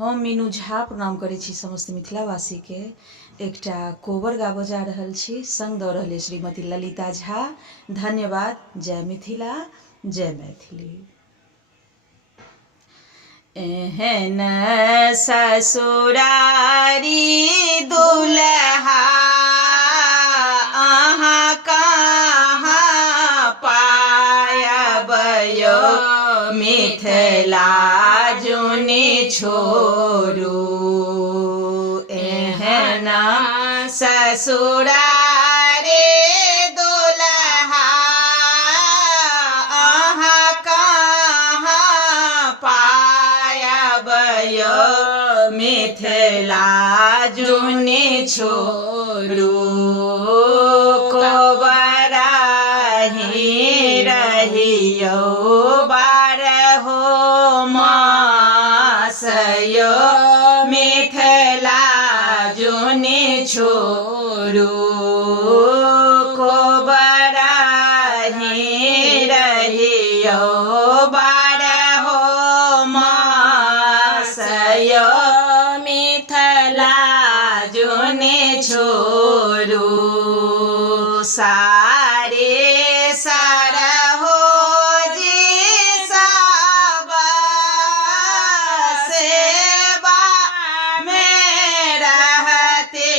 हम मीनू झा प्रणाम करै छी समस्त मिथिलावासी के। एकटा कोबर गाबऽ जा रहल छी, संग दऽ रहल श्रीमती ललिता झा। धन्यवाद। जय मिथिला, जय मैथिली। एहन ससुरारी दुल्हा अहाँ कहाँ पायब यो, मिथिला जुनि छोरू। एहन ससुरारी दुल्हा अहाँ कहाँ पायब यो, मिथिला जुनि छोरू। कोबराही रहियो बारहो मास यो, मिथिला जुनि छोरू। कोबराही रहियो बारहो मास यो, मिथिला जुनि छोरू। सारे सरहो जी सब सेवा में रहते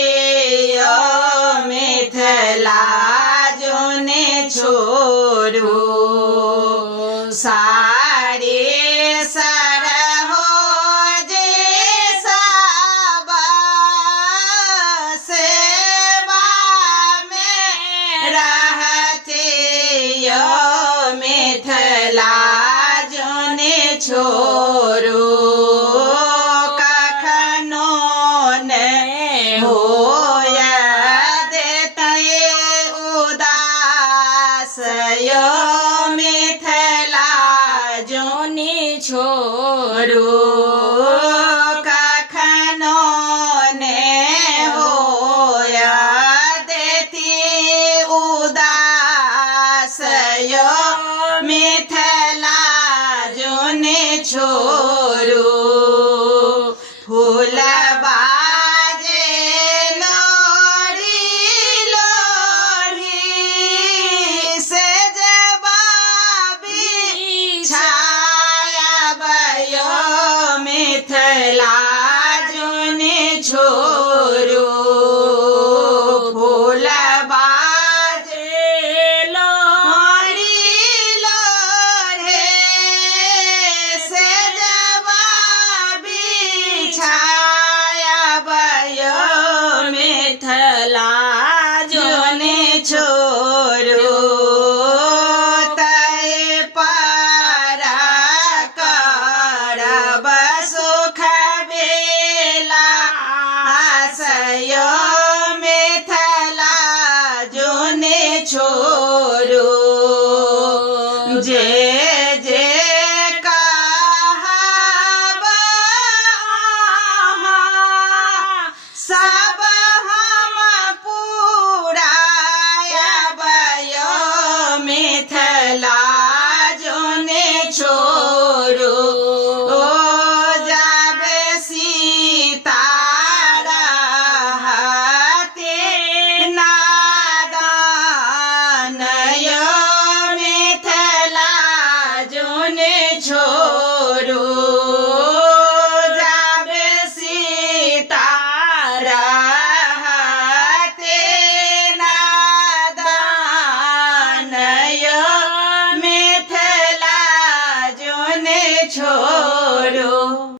यो, मिथिला जुनि छोरू। सारे सरहो जी सब सेवा में रहते यो, मिथिला जुनि छोरू। कखनो नहि होय देतै उदास यो, मिथिला जुनि छोरू।